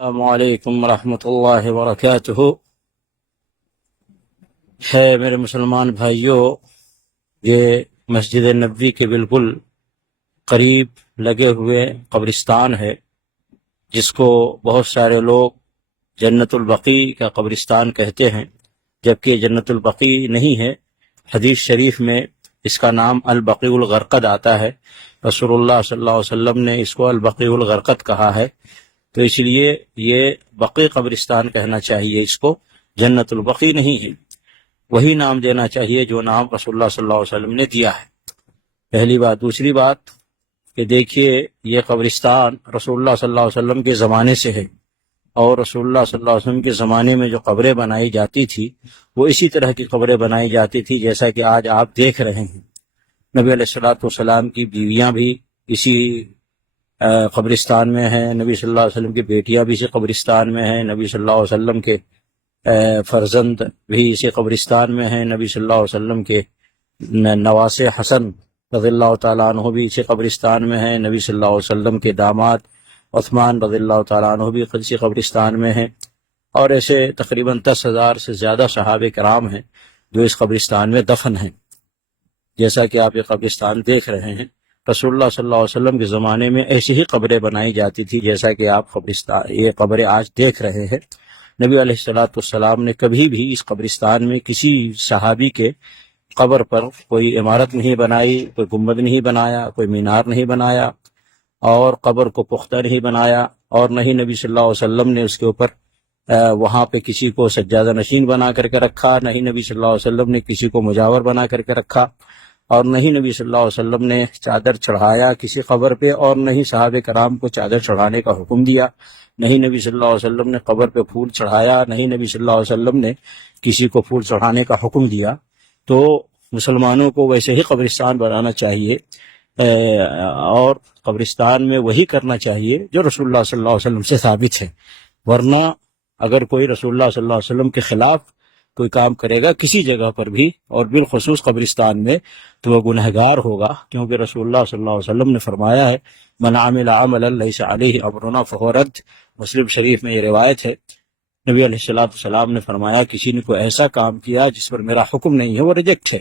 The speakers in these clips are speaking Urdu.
السلام علیکم ورحمۃ اللہ وبرکاتہ۔ میرے مسلمان بھائیوں، یہ مسجد نبوی کے بالکل قریب لگے ہوئے قبرستان ہے، جس کو بہت سارے لوگ جنت البقیع کا قبرستان کہتے ہیں، جبکہ جنت البقیع نہیں ہے۔ حدیث شریف میں اس کا نام البقیع الغرقد آتا ہے۔ رسول اللہ صلی اللہ علیہ وسلم نے اس کو البقیع الغرقد کہا ہے، تو اس لیے یہ بقیع قبرستان کہنا چاہیے، اس کو جنت البقیع نہیں ہے۔ وہی نام دینا چاہیے جو نام رسول اللہ صلی اللہ علیہ وسلم نے دیا ہے، پہلی بات۔ دوسری بات کہ دیکھیے، یہ قبرستان رسول اللہ صلی اللہ علیہ وسلم کے زمانے سے ہے، اور رسول اللہ صلی اللہ علیہ وسلم کے زمانے میں جو قبریں بنائی جاتی تھی وہ اسی طرح کی قبریں بنائی جاتی تھی جیسا کہ آج آپ دیکھ رہے ہیں۔ نبی علیہ الصلوۃ والسلام کی بیویاں بھی اسی قبرستان میں ہیں، نبی صلی اللہ علیہ وسلم کی بیٹیاں بھی اسی قبرستان میں ہیں، نبی صلی اللہ علیہ وسلم کے فرزند بھی اسی قبرستان میں ہیں، نبی صلی اللہ علیہ وسلم کے نواسے حسن رضی اللہ تعالیٰ عنہ بھی اسی قبرستان میں ہیں، نبی صلی اللہ علیہ وسلم کے داماد عثمان رضی اللہ تعالیٰ عنہ بھی اسی قبرستان میں ہیں، اور ایسے تقریباً 10,000 سے زیادہ صحابہ کرام ہیں جو اس قبرستان میں دفن ہیں۔ جیسا کہ آپ یہ قبرستان دیکھ رہے ہیں، رسول اللہ صلی اللہ علیہ وسلم کے زمانے میں ایسی ہی قبریں بنائی جاتی تھی جیسا کہ آپ یہ قبریں آج دیکھ رہے ہیں۔ نبی علیہ الصلوۃ والسلام نے کبھی بھی اس قبرستان میں کسی صحابی کے قبر پر کوئی عمارت نہیں بنائی، کوئی گنبد نہیں بنایا، کوئی مینار نہیں بنایا، اور قبر کو پختہ نہیں بنایا، اور نہ ہی نبی صلی اللہ علیہ وسلم نے اس کے اوپر وہاں پہ کسی کو سجادہ نشین بنا کر کے رکھا، نہ ہی نبی صلی اللہ علیہ وسلم نے کسی کو مجاور بنا کر کے رکھا، اور نہ ہی نبی صلی اللہ علیہ وسلم نے چادر چڑھایا کسی قبر پہ، اور نہ ہی صحابہ کرام کو چادر چڑھانے کا حکم دیا، نہ ہی نبی صلی اللہ علیہ وسلم نے قبر پہ پھول چڑھایا، نہ ہی نبی صلی اللہ علیہ وسلم نے کسی کو پھول چڑھانے کا حکم دیا۔ تو مسلمانوں کو ویسے ہی قبرستان بنانا چاہیے، اور قبرستان میں وہی کرنا چاہیے جو رسول اللہ صلی اللہ علیہ وسلم سے ثابت ہے، ورنہ اگر کوئی رسول اللہ صلی اللہ علیہ وسلم کے خلاف کوئی کام کرے گا کسی جگہ پر بھی، اور بالخصوص قبرستان میں، تو وہ گنہگار ہوگا، کیونکہ رسول اللہ صلی اللہ علیہ وسلم نے فرمایا ہے من عمل عملا لیس علیہ امرنا فہو رد۔ مسلم شریف میں یہ روایت ہے، نبی علیہ الصلوۃ والسلام نے فرمایا کسی نے کوئی ایسا کام کیا جس پر میرا حکم نہیں ہے، وہ ریجیکٹ ہے،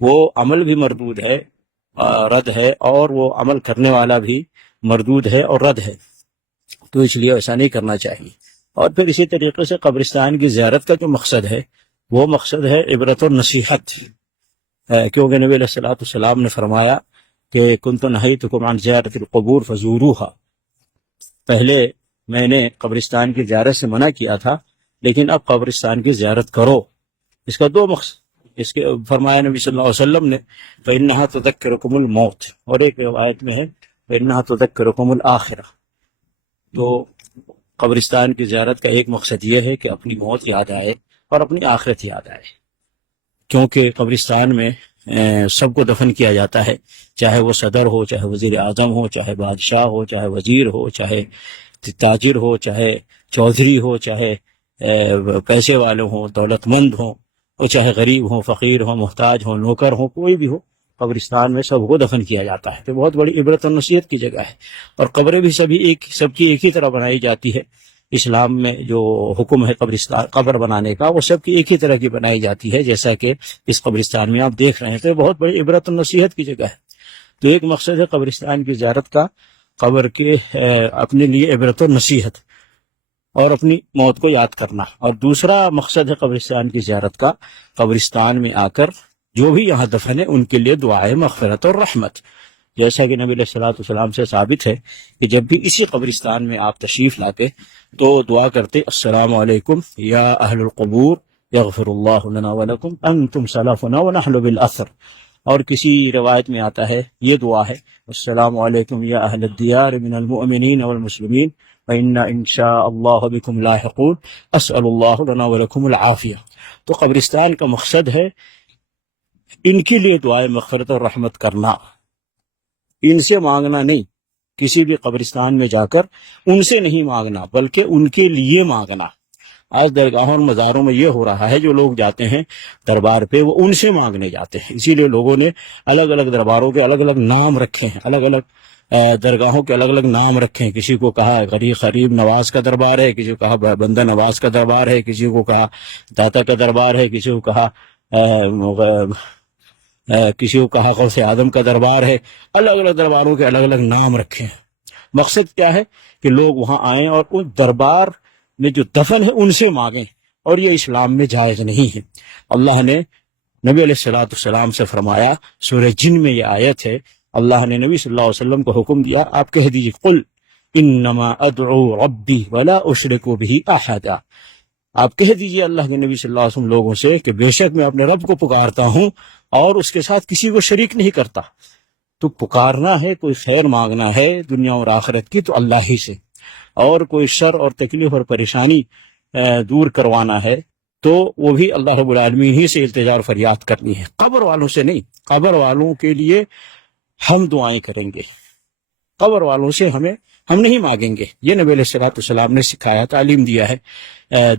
وہ عمل بھی مردود ہے، رد ہے، اور وہ عمل کرنے والا بھی مردود ہے اور رد ہے، تو اس لیے ایسا نہیں کرنا چاہیے۔ اور پھر اسی طریقے سے قبرستان کی زیارت کا جو مقصد ہے وہ مقصد ہے عبرت و نصیحت، کیونکہ نبی علیہ الصلوۃ والسلام نے فرمایا کہ کنت نہیتکم عن زیارت القبور فزوروها، پہلے میں نے قبرستان کی زیارت سے منع کیا تھا، لیکن اب قبرستان کی زیارت کرو۔ اس کا دو مقصد، اس کے فرمایا نبی صلی اللہ علیہ وسلم نے فإنها تذکرکم الموت، اور ایک روایت میں ہے فإنها تذکرکم الآخرہ۔ تو قبرستان کی زیارت کا ایک مقصد یہ ہے کہ اپنی موت یاد آئے اور اپنی آخرت یاد آئے، کیونکہ قبرستان میں سب کو دفن کیا جاتا ہے، چاہے وہ صدر ہو، چاہے وزیر اعظم ہو، چاہے بادشاہ ہو، چاہے وزیر ہو، چاہے تاجر ہو، چاہے چودھری ہو، چاہے پیسے والے ہوں، دولت مند ہوں، اور چاہے غریب ہوں، فقیر ہوں، محتاج ہوں، نوکر ہوں، کوئی بھی ہو، قبرستان میں سب کو دفن کیا جاتا ہے۔ تو بہت بڑی عبرت و نصیحت کی جگہ ہے، اور قبریں بھی سب کی ایک ہی طرح بنائی جاتی ہے۔ اسلام میں جو حکم ہے قبر بنانے کا، وہ سب کی ایک ہی طرح کی بنائی جاتی ہے، جیسا کہ اس قبرستان میں آپ دیکھ رہے ہیں۔ تو یہ بہت بڑی عبرت و نصیحت کی جگہ ہے۔ تو ایک مقصد ہے قبرستان کی زیارت کا، قبر کے اپنے لیے عبرت و نصیحت اور اپنی موت کو یاد کرنا، اور دوسرا مقصد ہے قبرستان کی زیارت کا، قبرستان میں آ کر جو بھی یہاں دفن ہے ان کے لیے دعائے مغفرت اور رحمت، جیسا کہ نبی علیہ الصلوۃ والسلام سے ثابت ہے کہ جب بھی اسی قبرستان میں آپ تشریف لاتے تو دعا کرتے السلام علیکم یا اہل القبور یغفر اللہ لنا ولکم انتم سلفنا ونحن بالاثر، اور کسی روایت میں آتا ہے یہ دعا ہے السلام علیکم یا اہل الدیار من المؤمنین والمسلمین فإنا ان شاء اللہ بکم لاحقون اسأل اللہ لنا ولکم العافیہ۔ تو قبرستان کا مقصد ہے ان کے لیے دعائے مغفرت اور رحمت کرنا، ان سے مانگنا نہیں، کسی بھی قبرستان میں جا کر ان سے نہیں مانگنا بلکہ ان کے لیے مانگنا۔ آج درگاہوں اور مزاروں میں یہ ہو رہا ہے، جو لوگ جاتے ہیں دربار پہ وہ ان سے مانگنے جاتے ہیں، اسی لیے لوگوں نے الگ الگ درباروں کے الگ الگ نام رکھے ہیں، الگ الگ درگاہوں کے الگ الگ نام رکھے ہیں. کسی کو کہا غریب نواز کا دربار ہے، کسی کو کہا بندہ نواز کا دربار ہے، کسی کو کہا داتا کا دربار ہے، کسی کو کہا کسی کو کہا غوث اعظم کا دربار ہے. الگ الگ درباروں کے الگ الگ نام رکھے ہیں. مقصد کیا ہے کہ لوگ وہاں آئیں اور اس دربار میں جو دفن ہے ان سے مانگیں، اور یہ اسلام میں جائز نہیں ہے. اللہ نے نبی علیہ الصلوۃ والسلام سے فرمایا، سورہ جن میں یہ آیت ہے، اللہ نے نبی صلی اللہ علیہ وسلم کو حکم دیا، آپ کہہ دیجئے قل انما ادعو ربی ولا اشرک بہ احدا. آپ کہہ دیجئے اللہ کے نبی صلی اللہ علیہ وسلم لوگوں سے کہ بے شک میں اپنے رب کو پکارتا ہوں اور اس کے ساتھ کسی کو شریک نہیں کرتا. تو پکارنا ہے، کوئی خیر مانگنا ہے دنیا اور آخرت کی تو اللہ ہی سے، اور کوئی شر اور تکلیف اور پریشانی دور کروانا ہے تو وہ بھی اللہ رب العالمین ہی سے التجا اور فریاد کرنی ہے، قبر والوں سے نہیں. قبر والوں کے لیے ہم دعائیں کریں گے، قبر والوں سے ہم نہیں مانگیں گے. یہ نبی علیہ الصلوۃ والسلام نے سکھایا، تعلیم دیا ہے.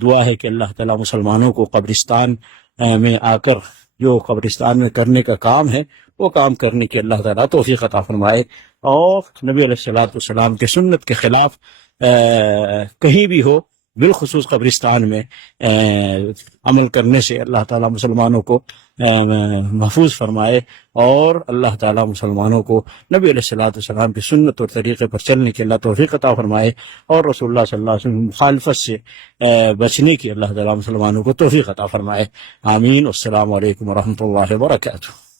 دعا ہے کہ اللہ تعالیٰ مسلمانوں کو قبرستان میں آ کر جو قبرستان میں کرنے کا کام ہے وہ کام کرنے کی اللہ تعالیٰ توفیق عطا فرمائے، اور نبی علیہ الصلوۃ والسلام کے سنت کے خلاف کہیں بھی ہو، بالخصوص قبرستان میں عمل کرنے سے اللہ تعالیٰ مسلمانوں کو محفوظ فرمائے، اور اللہ تعالیٰ مسلمانوں کو نبی علیہ الصلوۃ والسلام کی سنت اور طریقے پر چلنے کی اللہ توفیق عطا فرمائے، اور رسول اللہ صلی اللہ علیہ وسلم مخالفت سے بچنے کی اللہ تعالیٰ مسلمانوں کو توفیق عطا فرمائے. آمین. السلام علیکم ورحمۃ اللہ وبرکاتہ.